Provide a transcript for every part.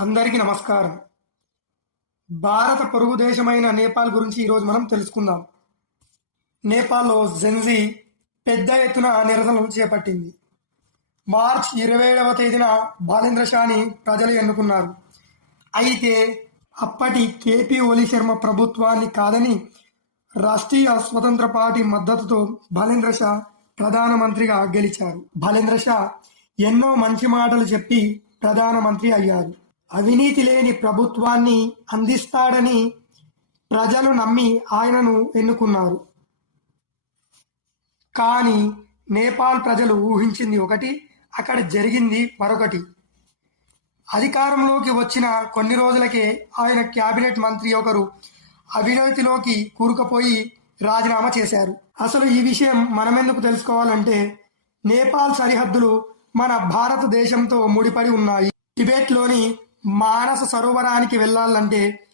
అందరికీ నమస్కారం. భారత పొరుగు దేశమైన నేపాల్ గురించి ఈరోజు మనం తెలుసుకుందాం. నేపాల్లో జెన్జీ పెద్ద ఎత్తున నిరసనలు చేపట్టింది. మార్చ్ 27వ తేదీన బాలేంద్ర షాని ప్రజలు ఎన్నుకున్నారు. అయితే అప్పటి కేపీ ఓలీ శర్మ ప్రభుత్వాన్ని కాదని రాష్ట్రీయ స్వతంత్ర పార్టీ మద్దతుతో బాలేంద్ర షా ప్రధానమంత్రిగా గెలిచారు. బాలేంద్ర షా ఎన్నో మంచి మాటలు చెప్పి ప్రధానమంత్రి అయ్యారు. అవినీతి లేని ప్రభుత్వాన్ని అందిస్తాడని ప్రజలు నమ్మి ఆయనను ఎన్నుకున్నారు. కానీ నేపాల్ ప్రజలు ఊహించింది ఒకటి, అక్కడ జరిగింది మరొకటి. అధికారంలోకి వచ్చిన కొన్ని రోజులకే ఆయన క్యాబినెట్ మంత్రి ఒకరు అవినీతిలోకి కూరుకుపోయి రాజీనామా చేశారు. అసలు ఈ విషయం మనమెందుకు తెలుసుకోవాలంటే, నేపాల్ సరిహద్దులు మన భారతదేశంతో ముడిపడి ఉన్నాయి. టిబెట్లోని మానస సరోవరానికి వెళ్లాలంటే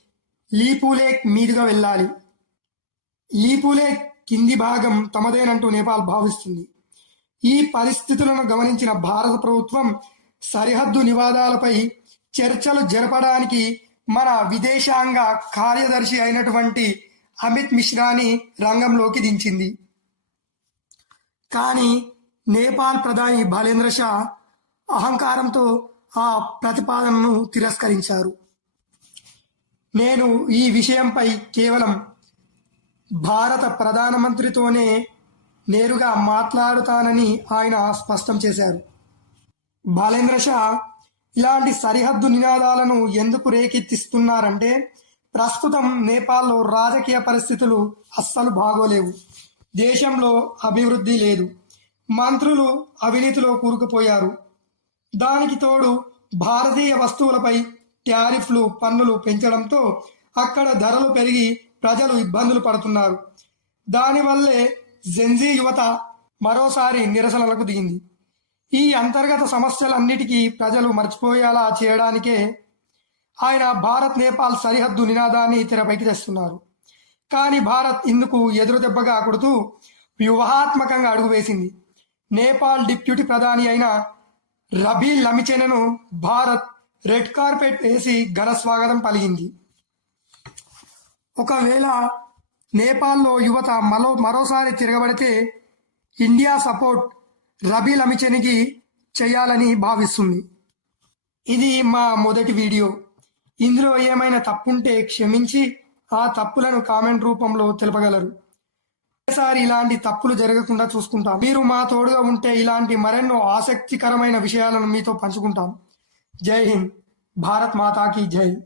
లీపులేక్ మీదుగా వెళ్ళాలి. లీపులేక్ కింది భాగం తమదేనంటూ నేపాల్ భావిస్తుంది. ఈ పరిస్థితులను గమనించిన భారత ప్రభుత్వం సరిహద్దు వివాదాలపై చర్చలు జరపడానికి మన విదేశాంగ కార్యదర్శి అయినటువంటి అమిత్ మిశ్రాని రంగంలోకి దించింది. కానీ నేపాల్ ప్రధాని బాలేంద్ర షా అహంకారంతో ఆ ప్రతిపాదనను తిరస్కరించారు. నేను ఈ విషయంపై కేవలం భారత ప్రధానమంత్రితోనే నేరుగా మాట్లాడుతానని ఆయన స్పష్టం చేశారు. బాలేంద్ర షా ఇలాంటి సరిహద్దు నినాదాలను ఎందుకు రేకెత్తిస్తున్నారంటే, ప్రస్తుతం నేపాల్లో రాజకీయ పరిస్థితులు అస్సలు బాగోలేవు. దేశంలో అభివృద్ధి లేదు. మంత్రులు అవినీతిలో కూరుకుపోయారు. దానికి తోడు భారతీయ వస్తువులపై టారిఫ్లు, పన్నులు పెంచడంతో అక్కడ ధరలు పెరిగి ప్రజలు ఇబ్బందులు పడుతున్నారు. దానివల్లే జెన్జీ యువత మరోసారి నిరసనలకు దిగింది. ఈ అంతర్గత సమస్యలన్నిటికీ ప్రజలు మర్చిపోయేలా చేయడానికే ఆయన భారత్ నేపాల్ సరిహద్దు నినాదాన్ని తెరపైకి తెస్తున్నారు. కానీ భారత్ ఇందుకు ఎదురు దెబ్బగా కొడుతూ వ్యూహాత్మకంగా అడుగువేసింది. నేపాల్ డిప్యూటీ ప్రధాని అయిన రబీ లమిచెనను భారత్ రెడ్ కార్పెట్ వేసి ఘన స్వాగతం పలికింది. ఒకవేళ నేపాల్లో యువత మరోసారి తిరగబడితే ఇండియా సపోర్ట్ రబీ లమిచెనికి చేయాలని భావిస్తుంది. ఇది మా మొదటి వీడియో. ఇందులో ఏమైనా తప్పుంటే క్షమించి ఆ తప్పులను కామెంట్ రూపంలో తెలపగలరు. ఒకసారి ఇలాంటి తప్పులు జరగకుండా చూసుకుంటాం. మీరు మా తోడుగా ఉంటే ఇలాంటి మరెన్నో ఆసక్తికరమైన విషయాలను మీతో పంచుకుంటాం. జై హింద్. భారత్ మాతాకి జై.